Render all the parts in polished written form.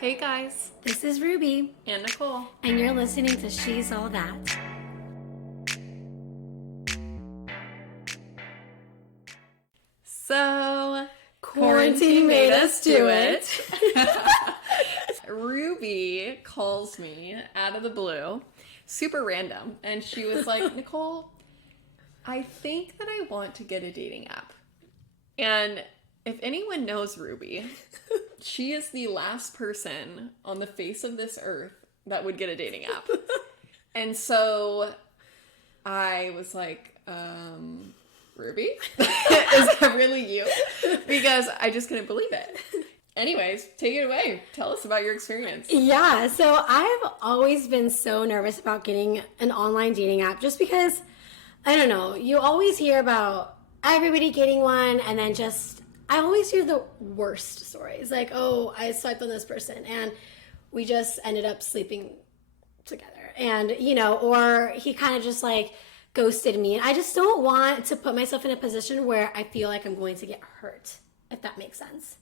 Hey guys, This is Ruby, and Nicole. and you're listening to She's All That. So, Quarantine made us do it. Ruby calls me out of the blue, super random, and she was like, Nicole, I think that I want to get a dating app. And if anyone knows Ruby, she is the last person on the face of this earth that would get a dating app. And so I was like, Ruby? Is that really you? Because I just couldn't believe it. Anyways, take it away. Tell us about your experience. Yeah, so I've always been so nervous about getting an online dating app just because, I don't know, you always hear about everybody getting one and then I always hear the worst stories. Like, oh, I swiped on this person and we just ended up sleeping together. And, or he kind of just like ghosted me. And I just don't want to put myself in a position where I feel like I'm going to get hurt, if that makes sense.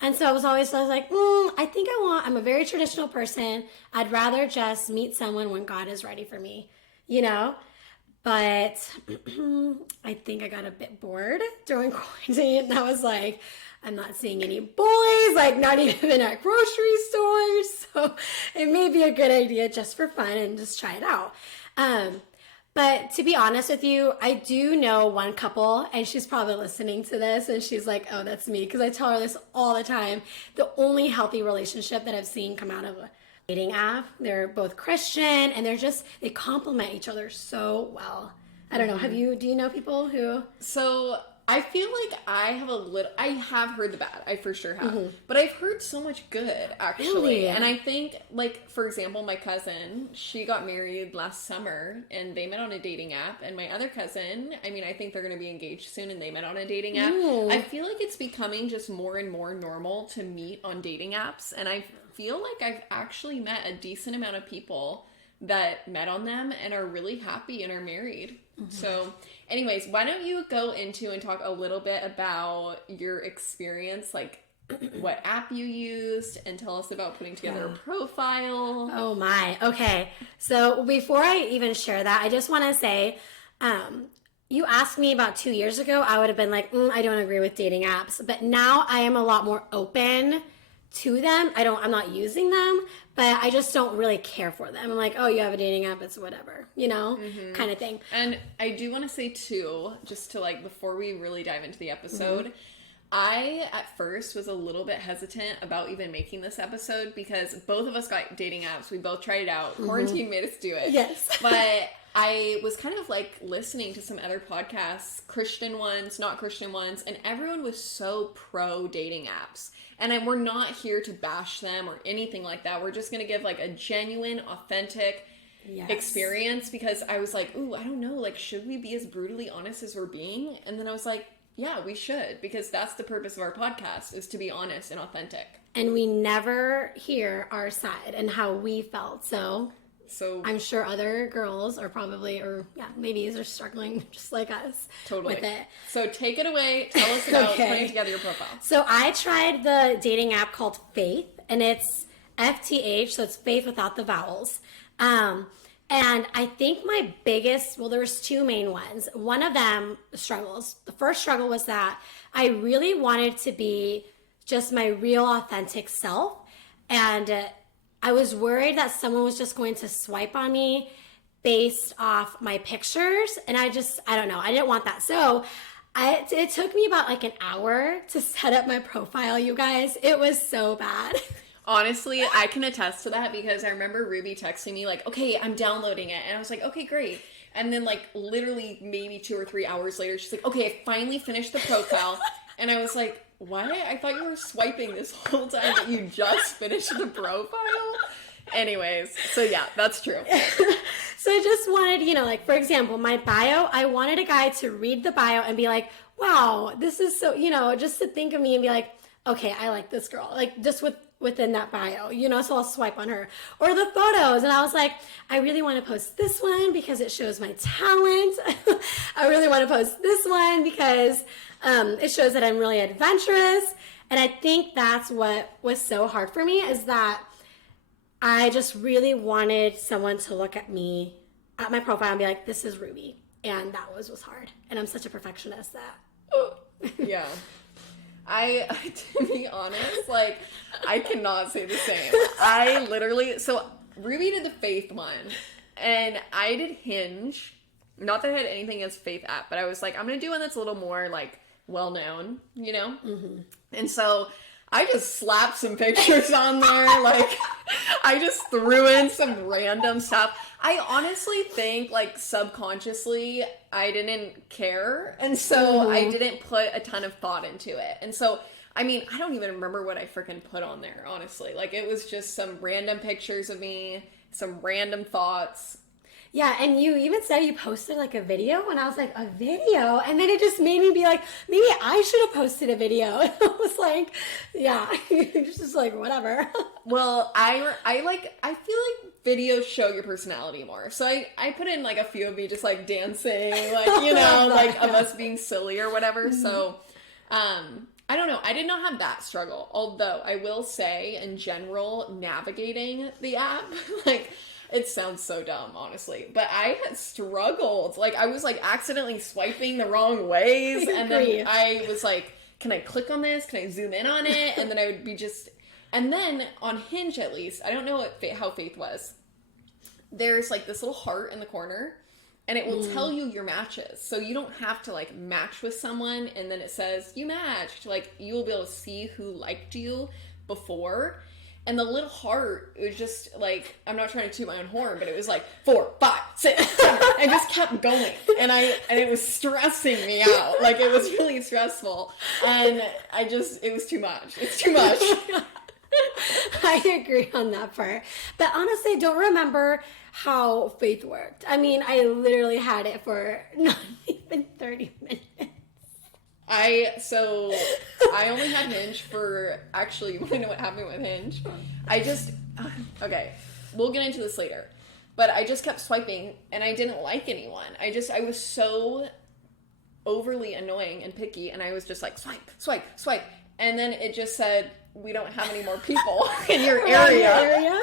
And so I was like, I'm a very traditional person. I'd rather just meet someone when God is ready for me, But I think I got a bit bored during quarantine. And I was like, I'm not seeing any boys, like not even at grocery stores. So it may be a good idea just for fun and just try it out. But to be honest with you, I do know one couple, and she's probably listening to this, and she's like, oh, that's me, because I tell her this all the time. The only healthy relationship that I've seen come out of a dating app, they're both Christian, and they complement each other so well. I don't know, do you know people who? So I feel like I have heard the bad. I for sure have. But I've heard so much good, actually. Really? And I think, like, for example, my cousin, she got married last summer, and they met on a dating app. And my other cousin, I think they're going to be engaged soon, and they met on a dating app. Ooh. I feel like it's becoming just more and more normal to meet on dating apps. And I feel like I've actually met a decent amount of people that met on them and are really happy and are married. So anyways, why don't you go into and talk a little bit about your experience, like what app you used, and tell us about putting together a profile. Oh my. Okay. So before I even share that, I just want to say, you asked me about 2 years ago, I would have been like, I don't agree with dating apps. But now I am a lot more open to them. I'm not using them, but I just don't really care for them. I'm like, oh, you have a dating app, it's whatever, kind of thing. And I do want to say too, just to before we really dive into the episode, I at first was a little bit hesitant about even making this episode because both of us got dating apps. We both tried it out. Quarantine made us do it. Yes. But I was kind of listening to some other podcasts, Christian ones, not Christian ones, and everyone was so pro dating apps. And we're not here to bash them or anything like that. We're just going to give a genuine, authentic experience because I was like, ooh, I don't know. Should we be as brutally honest as we're being? And then I was like, yeah, we should, because that's the purpose of our podcast, is to be honest and authentic. And we never hear our side and how we felt. So I'm sure other girls are probably, ladies are struggling just like us with it. So take it away. Tell us about putting together your profile. So I tried the dating app called Faith, and it's FTH, so it's Faith without the vowels. And I think my biggest, there's two main ones. One of them struggles. The first struggle was that I really wanted to be just my real authentic self. And I was worried that someone was just going to swipe on me based off my pictures. And I don't know. I didn't want that. So it took me about an hour to set up my profile, you guys. It was so bad. Honestly, I can attest to that because I remember Ruby texting me okay, I'm downloading it. And I was like, okay, great. And then literally maybe 2 or 3 hours later, she's like, okay, I finally finished the profile. And I was like, what? I thought you were swiping this whole time, but you just finished the profile? Anyways, so yeah, that's true. So I just wanted, for example, my bio, I wanted a guy to read the bio and be like, wow, this is so, just to think of me and be like, okay, I like this girl, just within that bio, so I'll swipe on her. Or the photos, and I was like, I really want to post this one because it shows my talent. I really want to post this one because it shows that I'm really adventurous. And I think that's what was so hard for me, is that I just really wanted someone to look at me, at my profile, and be like, this is Ruby. And that was hard. And I'm such a perfectionist that... Yeah. To be honest, like, I cannot say the same. I literally, so Ruby did the Faith one, and I did Hinge. Not that I had anything against Faith app, but I was like, I'm gonna do one that's a little more, like, well-known, you know? Mm-hmm. And so I just slapped some pictures on there, like, I just threw in some random stuff. I honestly think, like, subconsciously, I didn't care, and so I didn't put a ton of thought into it. And so, I mean, I don't even remember what I freaking put on there, honestly. Like, it was just some random pictures of me, some random thoughts. Yeah, and you even said you posted, like, a video, and I was like, a video? And then it just made me be like, maybe I should have posted a video. And I was like, yeah, it's just like, whatever. Well, I feel like videos show your personality more. So I put in, like, a few of me just, like, dancing, like, you know, like, of us being silly or whatever. Mm-hmm. So, I don't know. I did not have that struggle. Although, I will say, in general, navigating the app, like... It sounds so dumb, honestly. But I had struggled. Like, I was, like, accidentally swiping the wrong ways. And then I was like, can I click on this? Can I zoom in on it? And then I would be just... And then, on Hinge, at least, I don't know how Faith was. There's, like, this little heart in the corner. And it will tell you your matches. So you don't have to, like, match with someone. And then it says, you matched. Like, you will be able to see who liked you before. And the little heart, it was just, like, I'm not trying to toot my own horn, but it was like, 4, 5, 6, 7, and just kept going. And it was stressing me out. Like, it was really stressful. And it was too much. It's too much. I agree on that part. But honestly, I don't remember how Faith worked. I mean, I literally had it for not even 30 minutes. I only had Hinge for, actually, you want to know what happened with Hinge? Okay, we'll get into this later. But I just kept swiping, and I didn't like anyone. I was so overly annoying and picky, and I was just like, swipe, swipe, swipe. And then it just said, we don't have any more people in your area.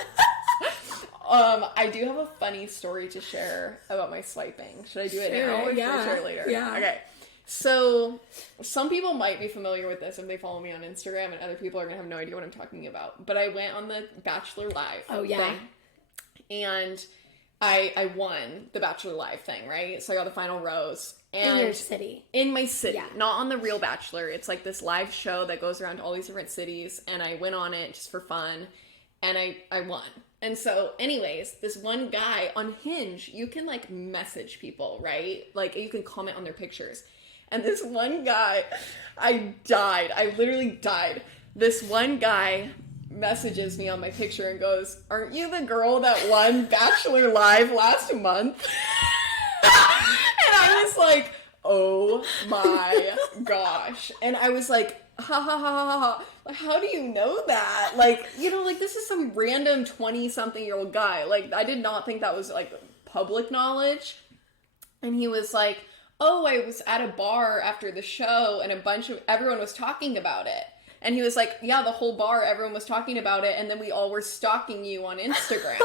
I do have a funny story to share about my swiping. Should I do it now or should I share it later? Yeah. Okay. So, some people might be familiar with this if they follow me on Instagram, and other people are going to have no idea what I'm talking about. But I went on the Bachelor Live thing, and I won the Bachelor Live thing, right? So I got the final rose. And in your city. In my city. Yeah. Not on the real Bachelor. It's like this live show that goes around to all these different cities, and I went on it just for fun, and I won. And so, anyways, this one guy on Hinge, you can, like, message people, right? Like, you can comment on their pictures. And this one guy, I died. I literally died. This one guy messages me on my picture and goes, aren't you the girl that won Bachelor Live last month? And I was like, oh my gosh. And I was like, ha ha ha ha ha. Like, how do you know that? Like, you know, like, this is some random 20-something-year-old guy. Like, I did not think that was, like, public knowledge. And he was like, oh, I was at a bar after the show and everyone was talking about it. And he was like, yeah, the whole bar, everyone was talking about it. And then we all were stalking you on Instagram.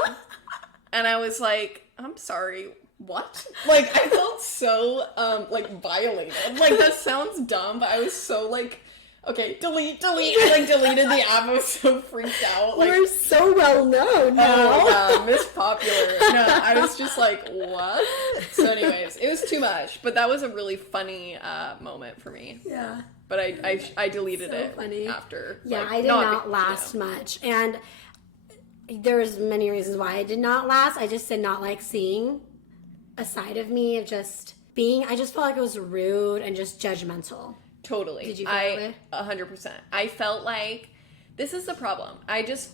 And I was like, I'm sorry, what? Like, I felt so, like, violated. Like, that sounds dumb, but I was so, like, okay, delete. I, like, deleted the app. I was so freaked out. Like, we're so well known now. Oh, yeah, Miss Popular. No, I was just like, what? So anyways, it was too much. But that was a really funny moment for me. Yeah. But I deleted so it funny. after. Yeah, like, I did not last much. And there was many reasons why I did not last. I just did not like seeing a side of me of just being, I just felt like it was rude and just judgmental. Totally. Did you feel that way? 100%. I felt like, this is the problem. I just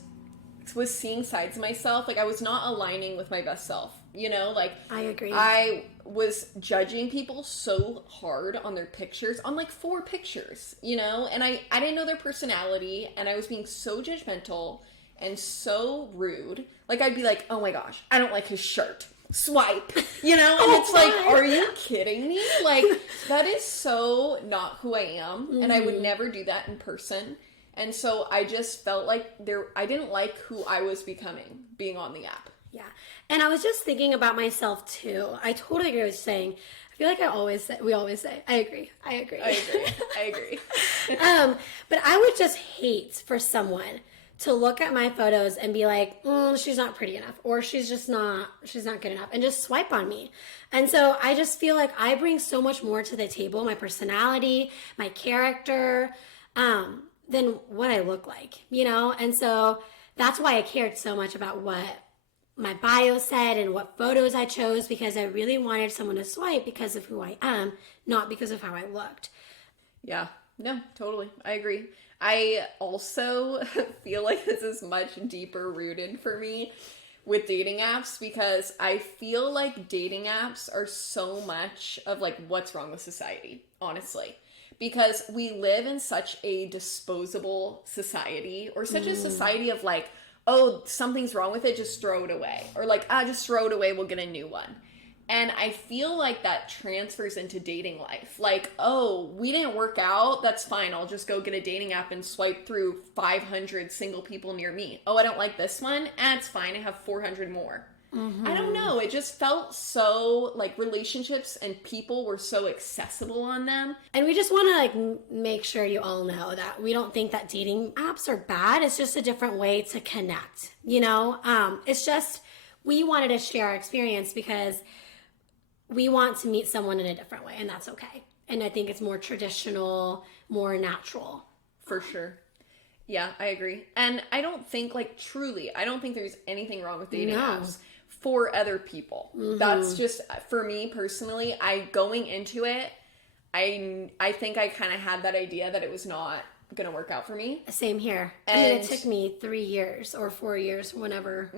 was seeing sides of myself. Like, I was not aligning with my best self. You know, like, I agree. I was judging people so hard on their pictures, on like 4 pictures, you know? And I didn't know their personality, and I was being so judgmental and so rude. Like, I'd be like, oh my gosh, I don't like his shirt. Swipe, you know? And it's like, are you kidding me? Like, that is so not who I am. Mm-hmm. And I would never do that in person. And so I just felt like I didn't like who I was becoming being on the app. Yeah. And I was just thinking about myself too. I totally agree with you saying. I feel like we always say, I agree. But I would just hate for someone to look at my photos and be like, she's not pretty enough, or she's not good enough, and just swipe on me. And so I just feel like I bring so much more to the table, my personality, my character, than what I look like, And so that's why I cared so much about what my bio said and what photos I chose, because I really wanted someone to swipe because of who I am, not because of how I looked. Yeah, no, totally. I agree. I also feel like this is much deeper rooted for me with dating apps, because I feel like dating apps are so much of like what's wrong with society, honestly. Because we live in such a disposable society, or such a society of like, oh, something's wrong with it, just throw it away. Or like, just throw it away, we'll get a new one. And I feel like that transfers into dating life. Like, oh, we didn't work out, that's fine. I'll just go get a dating app and swipe through 500 single people near me. Oh, I don't like this one? It's fine. I have 400 more. Mm-hmm. I don't know. It just felt so like relationships and people were so accessible on them. And we just want to like make sure you all know that we don't think that dating apps are bad. It's just a different way to connect, It's just, we wanted to share our experience because we want to meet someone in a different way, and that's okay. And I think it's more traditional, more natural. For sure. Yeah, I agree. And I don't think, I don't think there's anything wrong with dating apps for other people. Mm-hmm. That's just, for me personally, going into it, I think I kind of had that idea that it was not going to work out for me. Same here. And it took me 3 years or 4 years, whenever,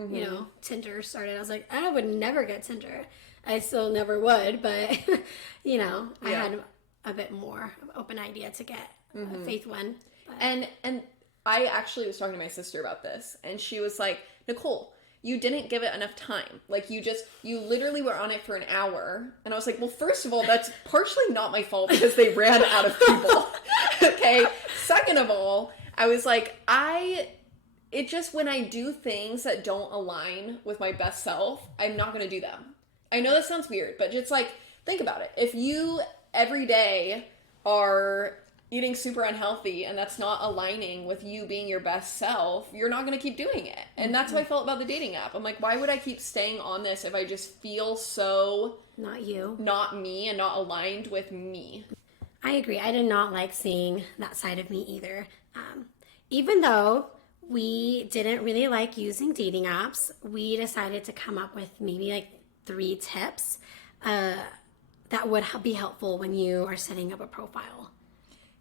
Tinder started. I was like, I would never get Tinder. I still never would, but, I had a bit more of an open idea to get a faith one. But. And I actually was talking to my sister about this, and she was like, Nicole, you didn't give it enough time. Like, you literally were on it for an hour. And I was like, well, first of all, that's partially not my fault because they ran out of people. Okay. Second of all, I was like, when I do things that don't align with my best self, I'm not going to do them. I know that sounds weird, but just like, think about it. If you every day are eating super unhealthy and that's not aligning with you being your best self, you're not going to keep doing it. And that's how I felt about the dating app. I'm like, why would I keep staying on this if I just feel so not me and not aligned with me? I agree. I did not like seeing that side of me either. Even though we didn't really like using dating apps, we decided to come up with maybe like 3 tips that would be helpful when you are setting up a profile.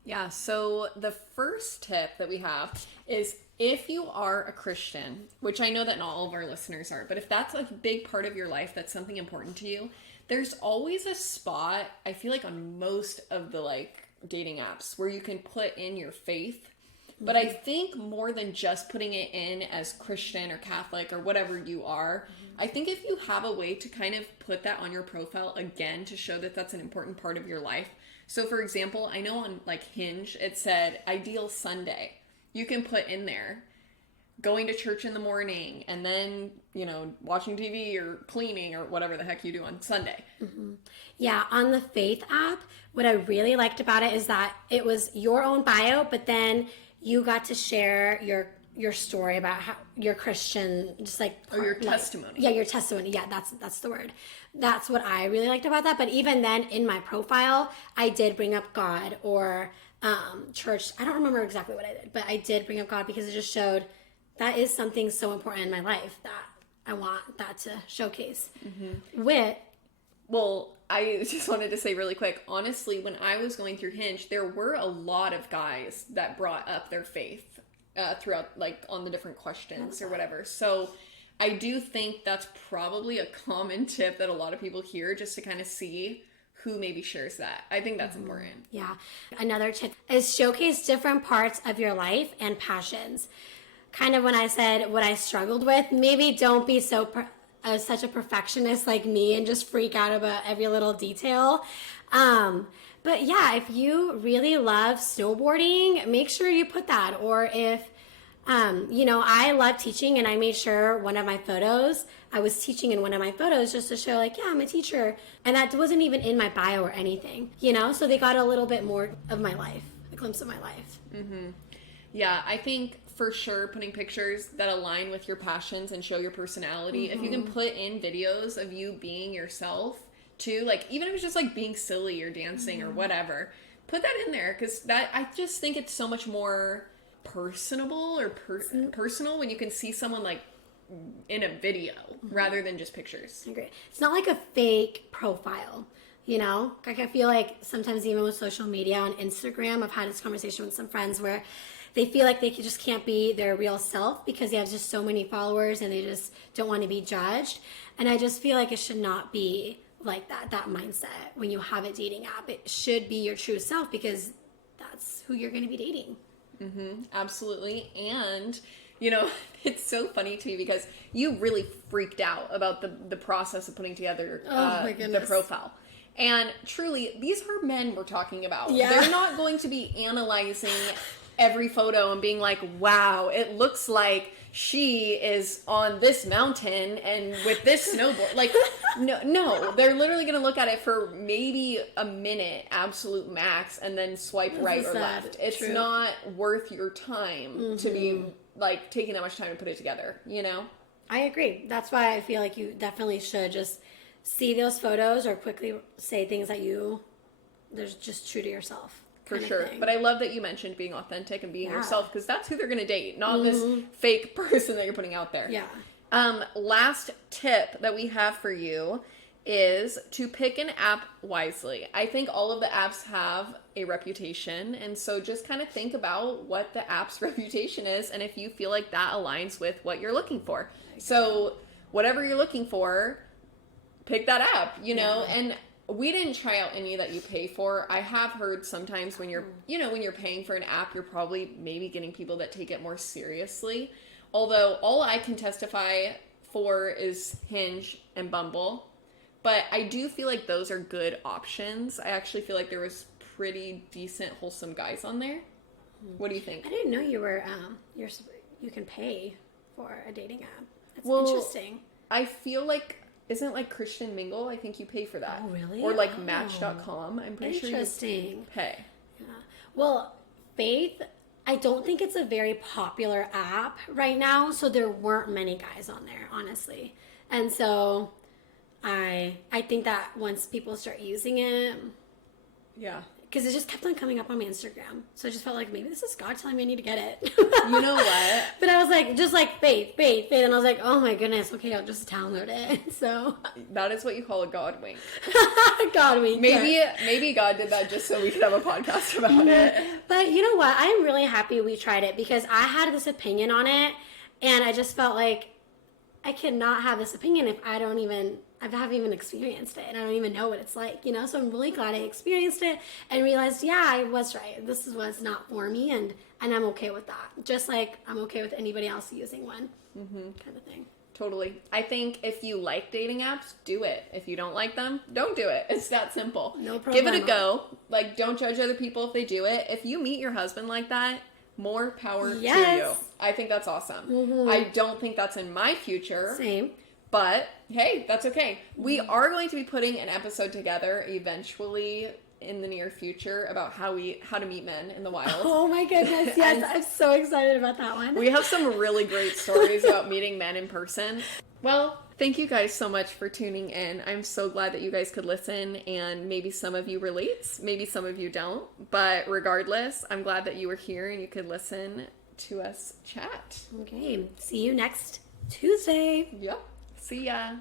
Yeah, so the first tip that we have is, if you are a Christian, which I know that not all of our listeners are, but if that's a big part of your life, that's something important to you, there's always a spot, I feel like on most of the dating apps, where you can put in your faith. But I think more than just putting it in as Christian or Catholic or whatever you are, I think if you have a way to kind of put that on your profile again to show that that's an important part of your life. So for example, I know on Hinge, it said ideal Sunday. You can put in there going to church in the morning and then, watching TV or cleaning or whatever the heck you do on Sunday. Mm-hmm. Yeah, on the Faith app, what I really liked about it is that it was your own bio, but then you got to share your story about how your Christian, just your testimony. Yeah, your testimony. Yeah, that's the word. That's what I really liked about that. But even then, in my profile, I did bring up God or church. I don't remember exactly what I did, but I did bring up God because it just showed that is something so important in my life that I want that to showcase. Mm-hmm. Well, I just wanted to say really quick, honestly, when I was going through Hinge, there were a lot of guys that brought up their faith throughout, on the different questions or whatever. So I do think that's probably a common tip that a lot of people hear, just to kind of see who maybe shares that. I think that's important. Yeah. Another tip is showcase different parts of your life and passions. Kind of when I said what I struggled with, maybe don't be such a perfectionist like me and just freak out about every little detail. But yeah, if you really love snowboarding, make sure you put that. Or if, I love teaching and I made sure one of my photos, I was teaching in one of my photos just to show like, yeah, I'm a teacher. And that wasn't even in my bio or anything, so they got a little bit more of my life, a glimpse of my life. Mm-hmm. Yeah, I think for sure putting pictures that align with your passions and show your personality. If you can put in videos of you being yourself too, like even if it's just like being silly or dancing or whatever, put that in there, because that, I just think it's so much more personable or personal when you can see someone like in a video rather than just pictures. I agree. It's not like a fake profile. Like I feel like sometimes even with social media on Instagram, I've had this conversation with some friends where they feel like they just can't be their real self because they have just so many followers and they just don't want to be judged. And I just feel like it should not be like that mindset when you have a dating app. It should be your true self because that's who you're going to be dating. Mm-hmm, absolutely. And it's so funny to me because you really freaked out about the process of putting together the profile. And truly, these are men we're talking about. Yeah. They're not going to be analyzing every photo and being like, wow, it looks like she is on this mountain and with this snowboard. Like, no, they're literally going to look at it for maybe a minute, absolute max, and then swipe right or left. It's not worth your time to be like taking that much time to put it together, I agree. That's why I feel like you definitely should just see those photos or quickly say things that there's just true to yourself. For sure. But I love that you mentioned being authentic and being yourself, because that's who they're going to date, not this fake person that you're putting out there. Yeah. Last tip that we have for you is to pick an app wisely. I think all of the apps have a reputation, and so just kind of think about what the app's reputation is and if you feel like that aligns with what you're looking for. So whatever you're looking for, pick that app, and we didn't try out any that you pay for. I have heard sometimes when you're, when you're paying for an app, you're probably maybe getting people that take it more seriously. Although all I can testify for is Hinge and Bumble. But I do feel like those are good options. I actually feel like there was pretty decent, wholesome guys on there. What do you think? I didn't know you were, you can pay for a dating app. That's interesting. I feel like, isn't like Christian Mingle? I think you pay for that. Oh, really? Or like Match.com. I'm pretty sure you pay. Yeah. Well, Faith, I don't think it's a very popular app right now, so there weren't many guys on there, honestly. And so I think that once people start using it, yeah, because it just kept on coming up on my Instagram, so I just felt like maybe this is God telling me I need to get it. You know what? But I was like, just like faith, and I was like, oh my goodness, okay, I'll just download it. So that is what you call a God wink. God wink. Maybe God did that just so we could have a podcast about it. But you know what? I'm really happy we tried it because I had this opinion on it, and I just felt like I cannot have this opinion if I haven't even experienced it and I don't even know what it's like, so I'm really glad I experienced it and realized, yeah, I was right. This was not for me, and I'm okay with that. Just like I'm okay with anybody else using one kind of thing. Totally. I think if you like dating apps, do it. If you don't like them, don't do it. It's that simple. No problem. Give it a go. Like, don't judge other people if they do it. If you meet your husband like that, more power to you. I think that's awesome. I don't think that's in my future. Same. But hey, that's okay. We are going to be putting an episode together eventually in the near future about how to meet men in the wild. Oh my goodness, yes. I'm so excited about that one. We have some really great stories about meeting men in person. Well, thank you guys so much for tuning in. I'm so glad that you guys could listen, and maybe some of you relate, maybe some of you don't. But regardless, I'm glad that you were here and you could listen to us chat. Okay, see you next Tuesday. Yep. See ya.